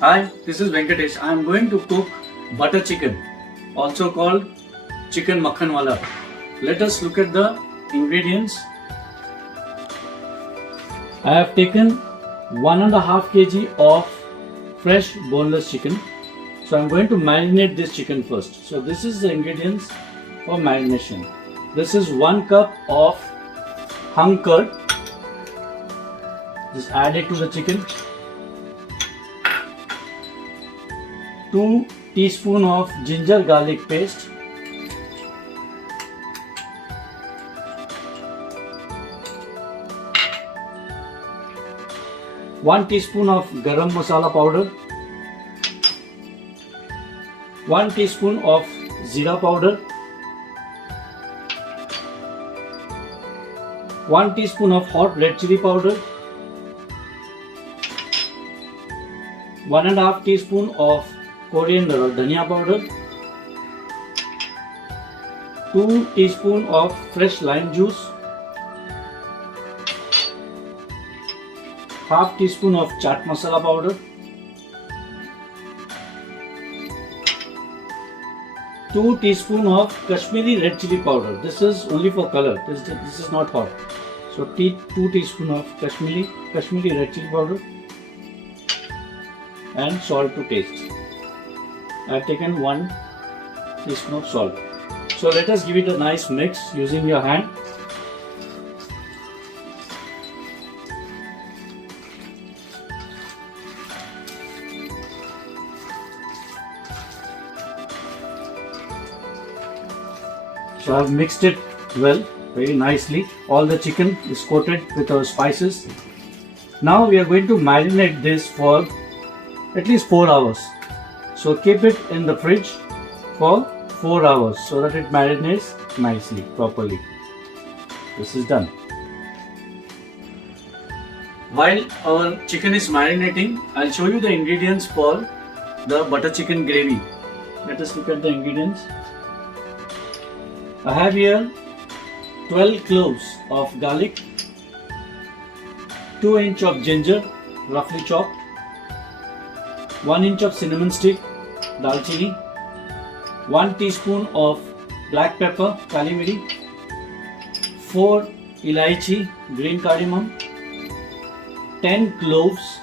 Hi, this is Venkatesh. I am going to cook butter chicken, also called chicken makhan wala. Let us look at the ingredients. I have taken 1.5 kg of fresh boneless chicken. So I am going to marinate this chicken first. So this is the ingredients for marination. This is 1 cup of hung curd. Just add it to the chicken. 2 teaspoon of ginger garlic paste. 1 teaspoon of garam masala powder. 1 teaspoon of jeera powder. 1 teaspoon of hot red chili powder. 1.5 teaspoon of coriander or dhania powder. 2 teaspoon of fresh lime juice. Half teaspoon of chaat masala powder. 2 teaspoon of Kashmiri red chili powder. This is only for color. This is not hot. So 2 teaspoon of Kashmiri red chili powder and salt to taste. I have taken 1 teaspoon of salt. So let us give it a nice mix using your hand. So I have mixed it well, very nicely. All the chicken is coated with our spices. Now we are going to marinate this for at least 4 hours. So keep it in the fridge for 4 hours so that it marinates nicely, properly. This is done. While our chicken is marinating, I'll show you the ingredients for the butter chicken gravy. Let us look at the ingredients. I have here 12 cloves of garlic, 2 inch of ginger roughly chopped, 1 inch of cinnamon stick, dalchini, 1 teaspoon of black pepper, kali miri, 4 ilaichi, green cardamom, 10 cloves,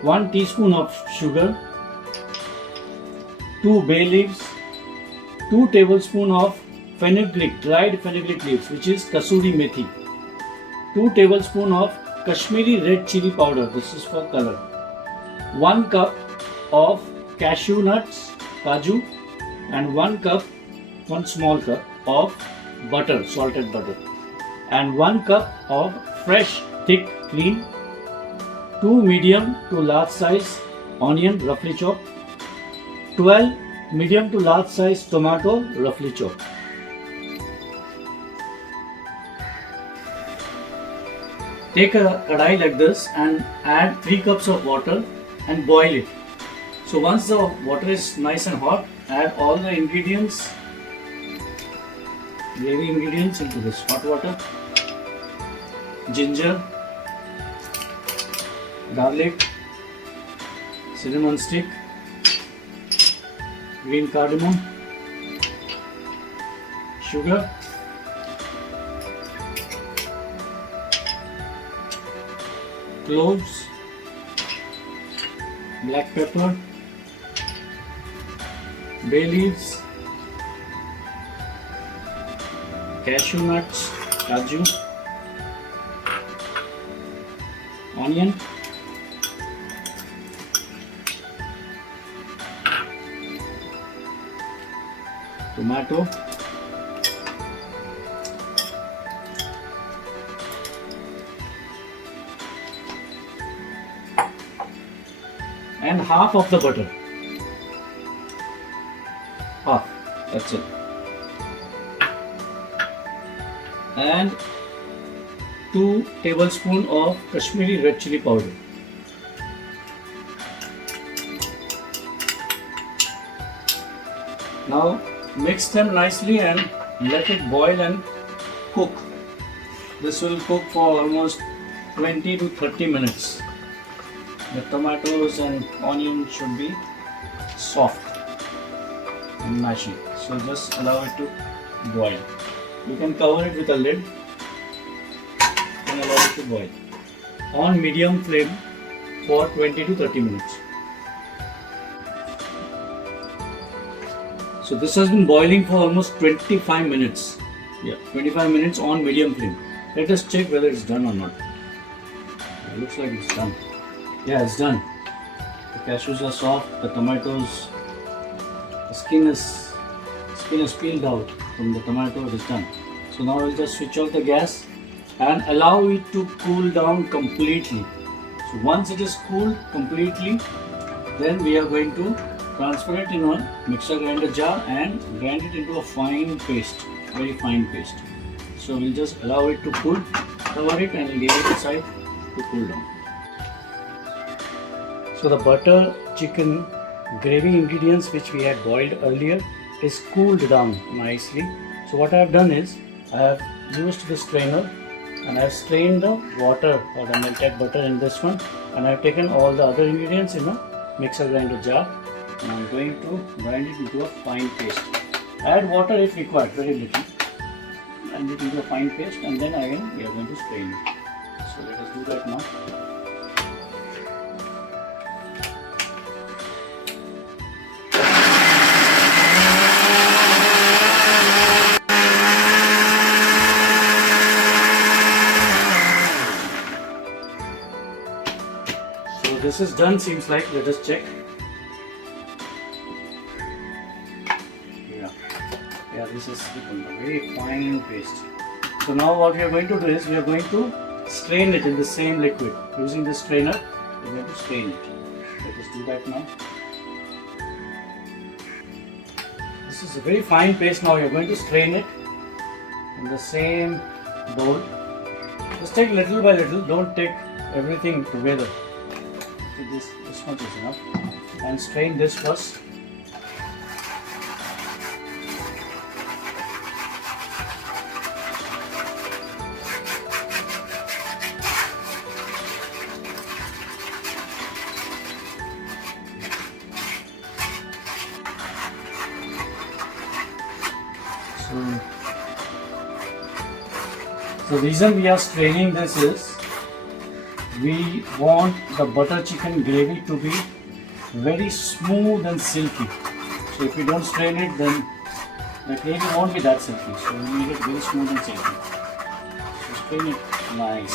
1 teaspoon of sugar, 2 bay leaves, 2 tablespoons of fenugreek, dried fenugreek leaves, which is kasuri methi, 2 tablespoons of Kashmiri red chili powder, this is for color, 1 cup of cashew nuts, kaju, and 1 small cup of butter, salted butter, and 1 cup of fresh, thick, clean, 2 medium to large size onion, roughly chopped, 12 medium to large size tomato, roughly chopped. Take a kadai like this and add 3 cups of water and boil it. So once the water is nice and hot, add all the ingredients, gravy ingredients into this hot water. Ginger, garlic, cinnamon stick, green cardamom, sugar, cloves, black pepper, bay leaves, cashew nuts, kaju, onion, tomato, and half of the butter. Half, that's it. And 2 tablespoons of Kashmiri red chili powder. Now mix them nicely and let it boil and cook. This will cook for almost 20 to 30 minutes. The tomatoes and onion should be soft and mashy. So just allow it to boil. You can cover it with a lid and allow it to boil on medium flame for 20 to 30 minutes. So this has been boiling for almost 25 minutes. Yeah, 25 minutes on medium flame. Let us check whether it's done or not. It looks like it's done. Yeah, it's done. The cashews are soft, the tomatoes, the skin is peeled out from the tomato. It is done. So now we'll just switch off the gas and allow it to cool down completely. So once it is cooled completely, then we are going to transfer it in a mixer grinder jar and grind it into a fine paste, very fine paste. So we'll just allow it to cool, cover it and leave it aside to cool down. So the butter chicken gravy ingredients which we had boiled earlier is cooled down nicely. So what I have done is I have used the strainer and I have strained the water or the melted butter in this one, and I have taken all the other ingredients in a mixer grinder jar and I am going to grind it into a fine paste. Add water if required, very little. Grind it into a fine paste and then again we are going to strain it. So let us do that now. So this is done, seems like. Let us check. Yeah, this is a very fine paste. So now what we are going to do is we are going to strain it in the same liquid. Using this strainer, we are going to strain it. Let us do that now. This is a very fine paste. Now you are going to strain it in the same bowl. Just take little by little. Don't take everything together. This much is enough. And strain this first. So the reason we are straining this is we want the butter chicken gravy to be very smooth and silky. So if we don't strain it, then the gravy won't be that silky. So we need it very smooth and silky. So strain it nice.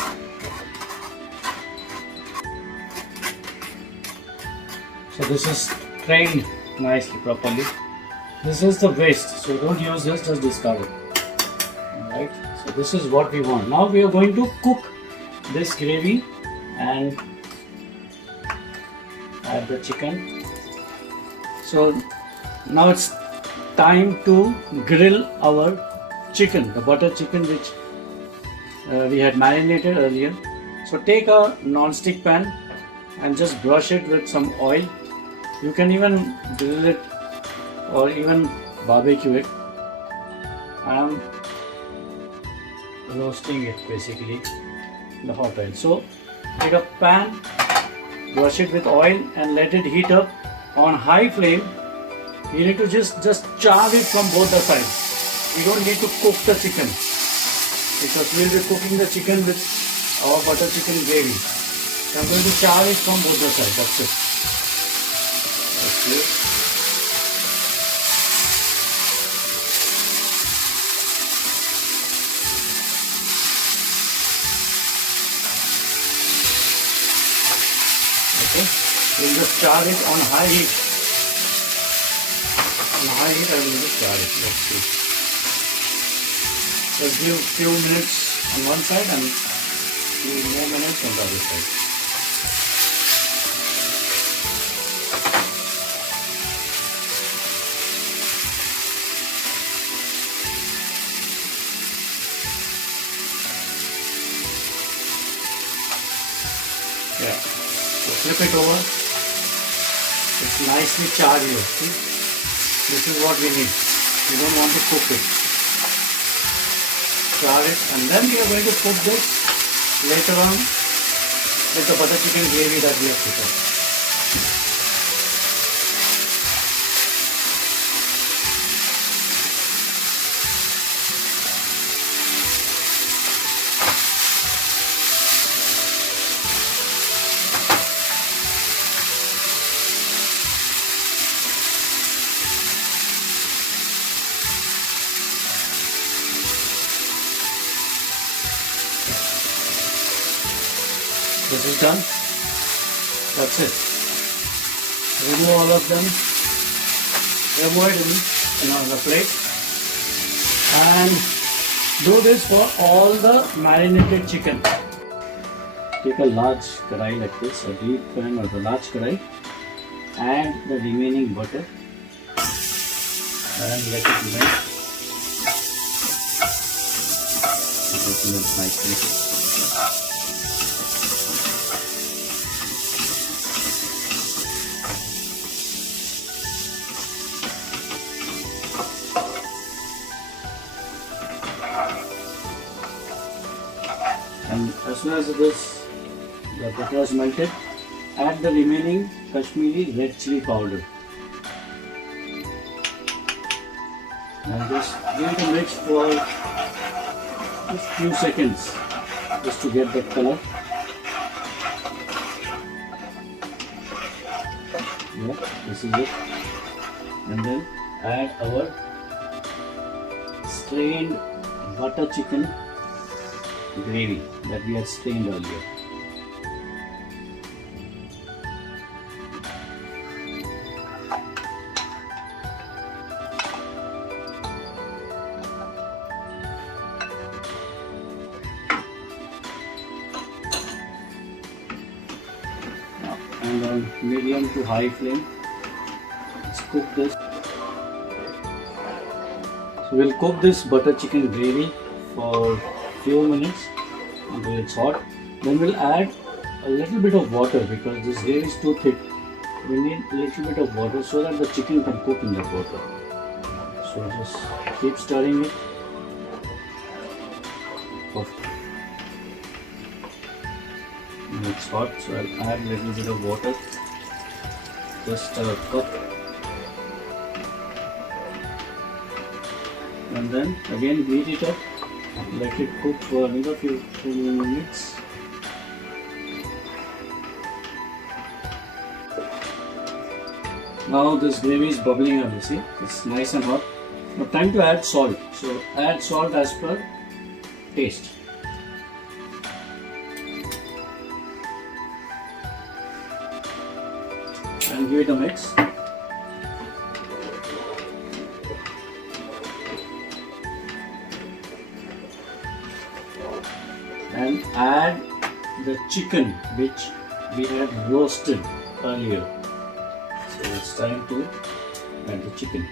So this is strained nicely, properly. This is the waste. So don't use this, just discard it. Alright. So this is what we want. Now we are going to cook this gravy and add the chicken. So now it's time to grill our chicken, the butter chicken which we had marinated earlier. So take a non-stick pan and just brush it with some oil. You can even grill it or even barbecue it. I am roasting it basically in the hot oil. So take a pan, brush it with oil and let it heat up on high flame. You need to just char it from both the sides. You don't need to cook the chicken because we will be cooking the chicken with our butter chicken gravy. So I'm going to char it from both the sides. That's it. Okay. Okay, we'll just char it on high heat. On high heat, I will just char it. Let's see. Let's give a few minutes on one side and few more minutes on the other side. Yeah. So flip it over. It's nicely charred here. See? This is what we need. We don't want to cook it. Char it, and then we are going to cook this later on with the butter chicken gravy that we have prepared. This is done. That's it. Remove all of them. Remove it on the plate. And do this for all the marinated chicken. Take a large kadai like this, a deep pan or the large kadai. Add the remaining butter and let it melt. Let it melt nicely. And as soon as the butter is melted, add the remaining Kashmiri red chili powder. And just give it a mix for just few seconds, just to get that color. Yeah, this is it. And then add our strained butter chicken gravy that we had strained earlier. And on medium to high flame, let's cook this. So we'll cook this butter chicken gravy for few minutes until it's hot. Then we'll add a little bit of water because this gravy is too thick. We need a little bit of water so that the chicken can cook in that water. So just keep stirring it. Perfect. And it's hot, so I'll add a little bit of water. Just a cup. And then again heat it up. Let it cook for another few minutes. Now this gravy is bubbling up, you see, it's nice and hot. Now time to add salt. So add salt as per taste. And give it a mix. And add the chicken which we had roasted earlier. So it's time to add the chicken.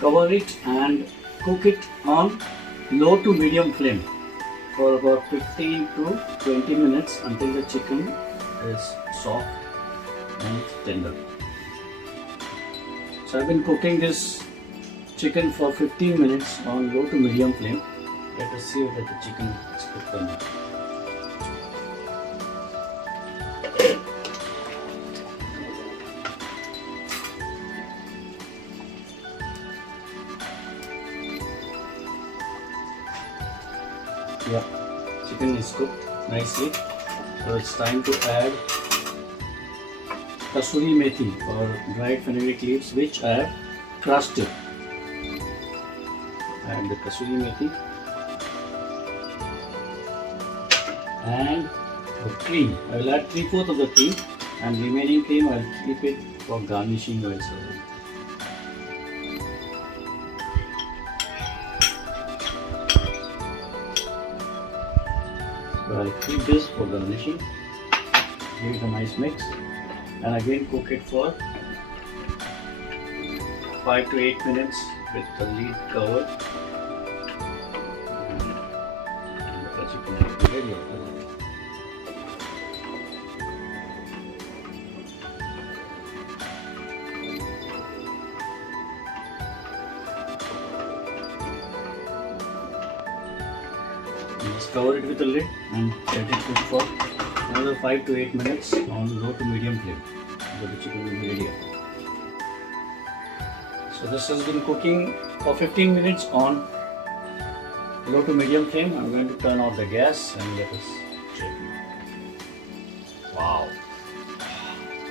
Cover it and cook it on low to medium flame for about 15 to 20 minutes until the chicken is soft and tender. So I've been cooking this chicken for 15 minutes on low to medium flame. Let us see whether the chicken is cooked or not. Yeah, chicken is cooked nicely. So it's time to add kasuri methi or dried fenugreek leaves which I have crusted. Add the kasuri methi and the cream. I will add 3/4 of the cream and remaining cream I will keep it for garnishing while serving. So I'll keep this for garnishing. Give it a nice mix and again cook it for 5 to 8 minutes with the lid covered. And butter chicken will be ready after that. Just cover it with a lid and let it cook for another 5 to 8 minutes on low to medium flame. The chicken will be ready. So this has been cooking for 15 minutes on low to medium flame. I'm going to turn off the gas and let us check. Wow,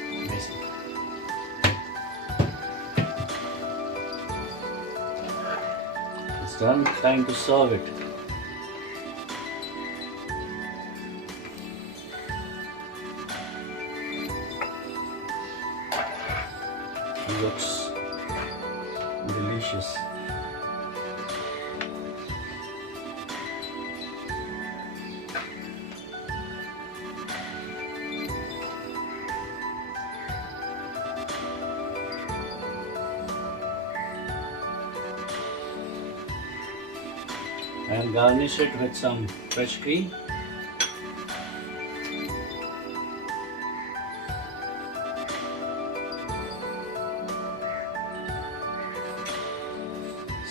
amazing. It's done. Time to serve it. Looks delicious. And garnish it with some fresh cream.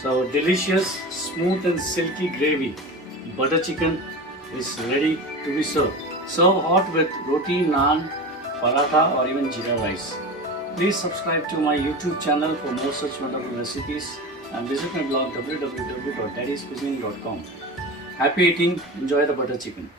So delicious, smooth and silky gravy butter chicken is ready to be served. Serve hot with roti, naan, paratha or even jeera rice. Please subscribe to my YouTube channel for more such wonderful recipes and visit my blog www.daddyscuisine.com. Happy eating, enjoy the butter chicken.